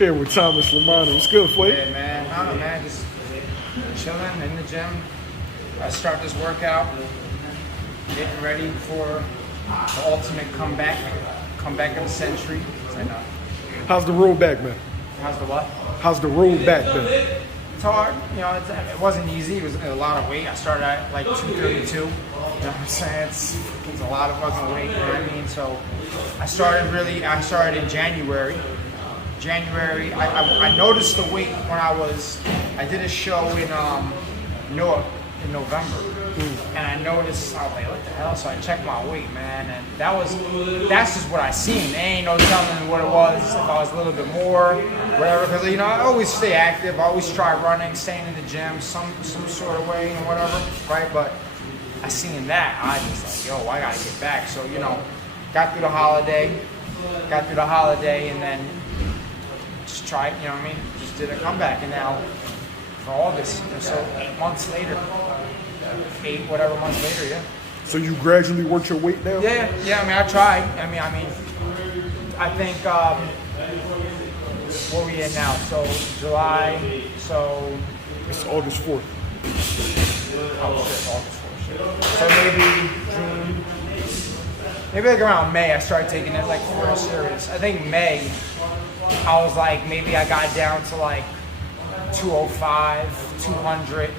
Here with Thomas Lamanna. What's good, Flake? Yeah, man. I don't know, man. Just chilling in the gym. I start this workout, getting ready for the ultimate comeback of the century. So, How's the road back, man? how's the what? How's the road back, man? It's hard. It wasn't easy. It was a lot of weight. I started at like 232. You know what I'm saying? It's a lot of fucking weight. You know what I mean? So I started in January. I noticed the weight when I did a show in Newark in November, and I noticed, I was like, what the hell? So I checked my weight, man, and that's just what I seen. There ain't no telling what it was, if I was a little bit more, whatever, because I always stay active, I always try running, staying in the gym, some sort of way, and whatever, right? But I seen that, I just like, yo, I gotta get back. So, got through the holiday, and then just tried, just did a comeback, and now for August, so 8 months later, 8 whatever months later, yeah. So you gradually worked your weight down? Yeah. I tried. I think where we in now? So July. So it's August 4th. Oh shit, August 4th. Shit. So maybe June. Maybe like around May, I started taking it like real serious. I think May, I was like, maybe I got down to like 205, 200,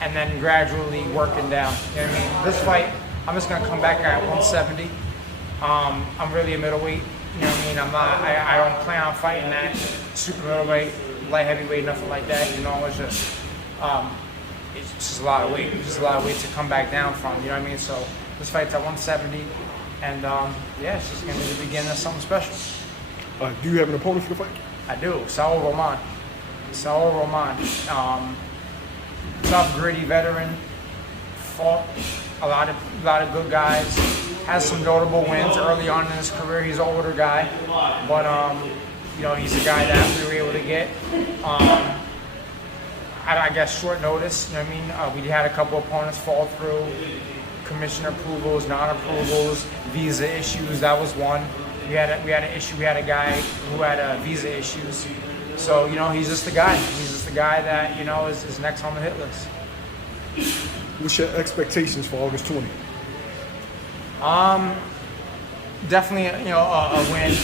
and then gradually working down. You know what I mean? This fight, I'm just gonna come back at 170. I'm really a middleweight. You know what I mean? I don't plan on fighting that super middleweight, light heavyweight, nothing like that. It's just a lot of weight. It's just a lot of weight to come back down from. You know what I mean? So this fight's at 170, and it's just gonna be the beginning of something special. Do you have an opponent for the fight? I do. Saul Roman. Tough, gritty veteran. Fought a lot of good guys. Has some notable wins early on in his career. He's an older guy, but he's a guy that we were able to get. I guess short notice. You know what I mean? We had a couple opponents fall through. Commission approvals, non-approvals, visa issues. That was one. We had an issue. We had a guy who had visa issues. So he's just the guy. He's just the guy that is next on the hit list. What's your expectations for August 20th? Definitely a win.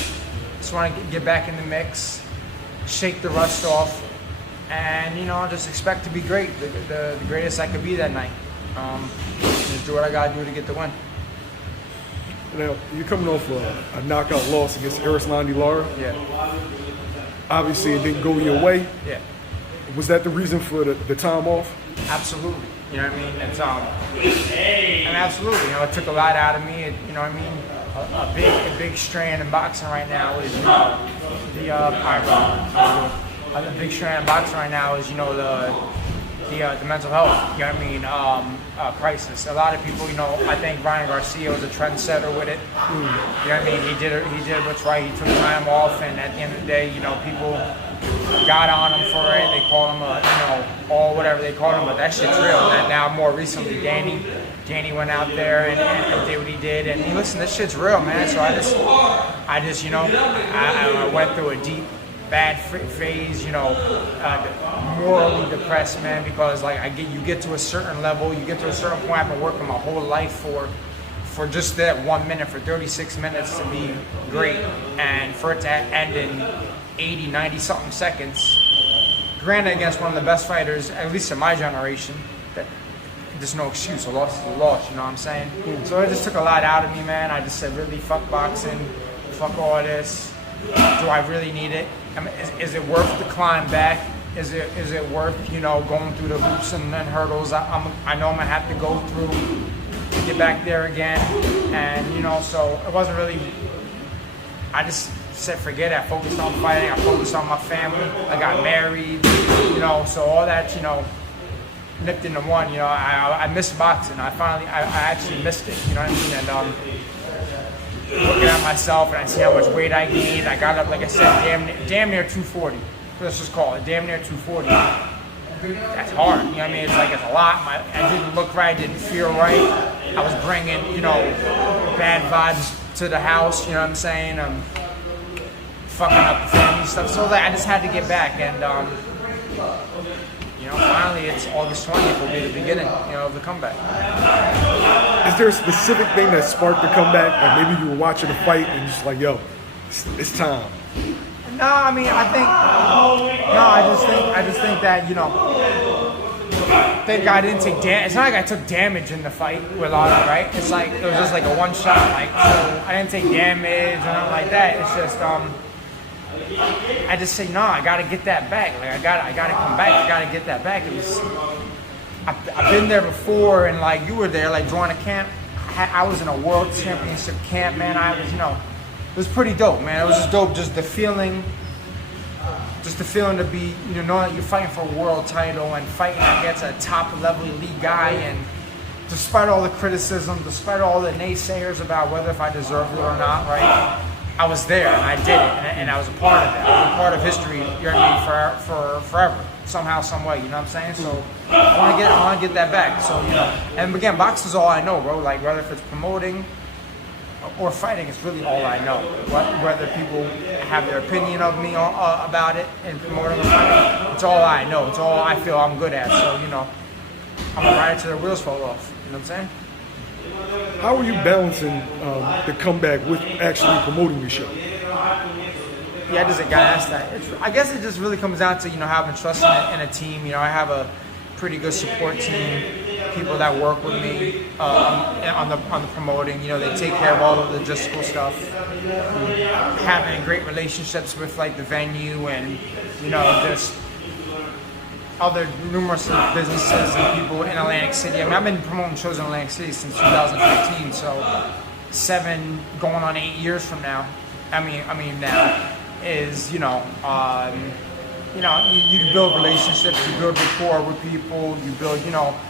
Just want to get back in the mix, shake the rust off, and just expect to be great, the greatest I could be that night. Just do what I gotta do to get the win. Now you're coming off a knockout loss against Erislandy Lara. Yeah. Obviously, it didn't go your way. Yeah. Was that the reason for the time off? Absolutely. You know what I mean? It's and absolutely. It took a lot out of me. A big strand in boxing right now is the big strand in boxing right now is the mental health. You know what I mean? Crisis. A lot of people, I think Ryan Garcia was a trendsetter with it. You know what I mean? He did what's right. He took time off, and at the end of the day, people got on him for it. They called him all whatever they called him, but that shit's real. And now more recently, Danny went out there and did what he did. And listen, this shit's real, man. So I went through a deep bad phase, morally depressed, man, because you get to a certain level, you get to a certain point. I've been working my whole life for just that 1 minute, for 36 minutes to be great, and for it to end in 80, 90 something seconds. Granted, against one of the best fighters, at least in my generation, that there's no excuse. A loss is a loss, you know what I'm saying? So it just took a lot out of me, man. I just said, really, fuck boxing, fuck all this. Do I really need it? I mean, is it worth the climb back? Is it worth going through the hoops and hurdles I know I'm gonna have to go through to get back there again? And so it wasn't really. I just said forget it. I focused on fighting. I focused on my family. I got married. So all that nipped into one. I missed boxing. I actually missed it. You know what I mean? And looking at myself, and I see how much weight I gained. I got up, like I said, damn near 240. Let's just call it damn near 240. That's hard. You know what I mean? It's like it's a lot. I didn't look right. Didn't feel right. I was bringing bad vibes to the house. You know what I'm saying? fucking up the family stuff. So like, I just had to get back, and finally it's August 20th will be the beginning, of the comeback. Is there a specific thing that sparked the comeback? Like maybe you were watching a fight and just like, yo, it's time. No, I mean, I just think that, thank God I didn't take damage. It's not like I took damage in the fight with Lara, right? It's like, it was just like a one shot, so I didn't take damage or nothing like that. It's just, I just say, no, I gotta get that back. Like, I gotta come back, I gotta get that back. It was, I've been there before, and like, you were there, like, joining a camp. I was in a world championship camp, man. I was, it was pretty dope, man. It was just dope, just the feeling to be, knowing that you're fighting for a world title and fighting against a top level elite guy, and despite all the criticism, despite all the naysayers about whether if I deserved it or not, right? I was there and I did it, and I was a part of it. I was a part of history, for forever, somehow, some way. You know what I'm saying? So I want to get that back. So and again, boxing is all I know, bro. Like whether if it's promoting or fighting, it's really all I know. Whether people have their opinion of me about it and promoting or fighting, it's all I know. It's all I feel I'm good at. So I'm gonna ride it till the wheels fall off. You know what I'm saying? How are you balancing the comeback with actually promoting the show? Yeah, I just got asked that. I guess it just really comes down to having trust in a team. I have a pretty good support team, people that work with me on the promoting. They take care of all of the logistical stuff. Having great relationships with like the venue and just other numerous businesses and people in Atlantic City. I mean, I've been promoting shows in Atlantic City since 2015, so 7 going on 8 years from now. I mean now is you build relationships, you build rapport with people, you build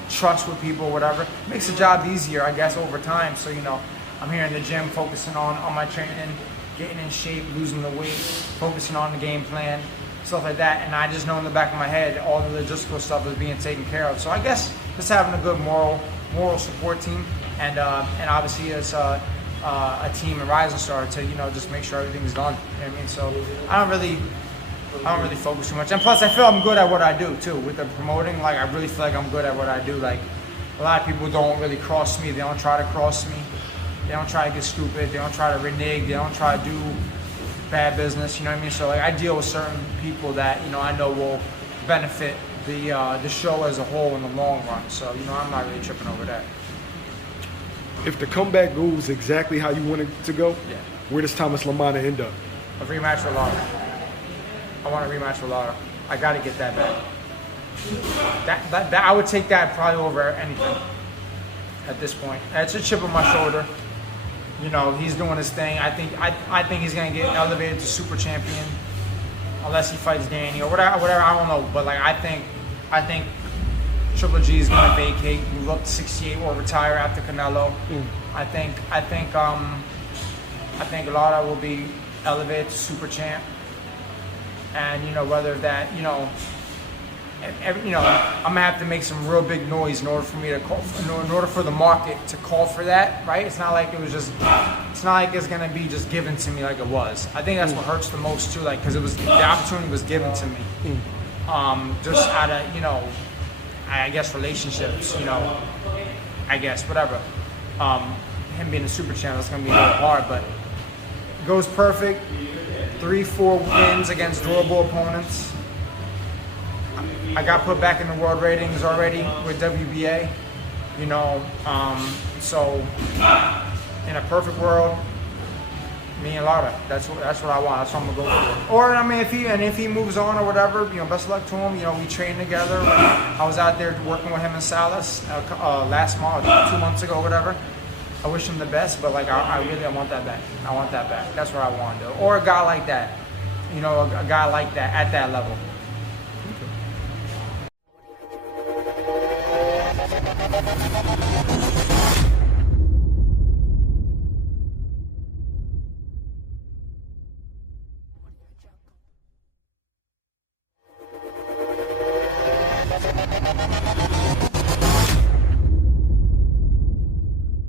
trust with people, whatever. It makes the job easier, I guess, over time. So I'm here in the gym focusing on my training, getting in shape, losing the weight, focusing on the game plan, stuff like that, and I just know in the back of my head all the logistical stuff is being taken care of. So I guess just having a good moral support team, and obviously as a team in Rising Star to just make sure everything's done. You know what I mean? So I don't really focus too much, and plus I feel I'm good at what I do too. With the promoting, like I really feel like I'm good at what I do. Like a lot of people don't really cross me. They don't try to cross me. They don't try to get stupid. They don't try to renege. They don't try to do bad business, you know what I mean? So like I deal with certain people that I know will benefit the show as a whole in the long run. So I'm not really tripping over that. If the comeback goes exactly how you want it to go, yeah. Where does Thomas Lamanna end up? A rematch with Lara. I want a rematch with Lara. I got to get that back. That I would take that probably over anything at this point. It's a chip on my shoulder. He's doing his thing. I think he's gonna get elevated to super champion, unless he fights Danny or whatever. I don't know, but like I think Triple G is gonna vacate, move up to 68 or retire after Canelo. I think Lara will be elevated to super champ, and whether that I'm gonna have to make some real big noise in order for me to call, in order for the market to call for that, right? It's not like it's not like it's gonna be just given to me like it was. I think that's what hurts the most too, like because the opportunity was given to me, just out of I guess relationships, I guess whatever. Him being a super champ, that's gonna be a little hard, but it goes perfect. 3-4 wins against durable opponents. I got put back in the world ratings already with WBA, so in a perfect world, me and Lara, that's what I want. That's what I'm gonna go for. Or I mean, if he moves on or whatever, best of luck to him. We trained together. I was out there working with him in Salas last month, 2 months ago, whatever. I wish him the best, but like I really want that back. I want that back. That's what I want to do. Or a guy like that, a guy like that at that level.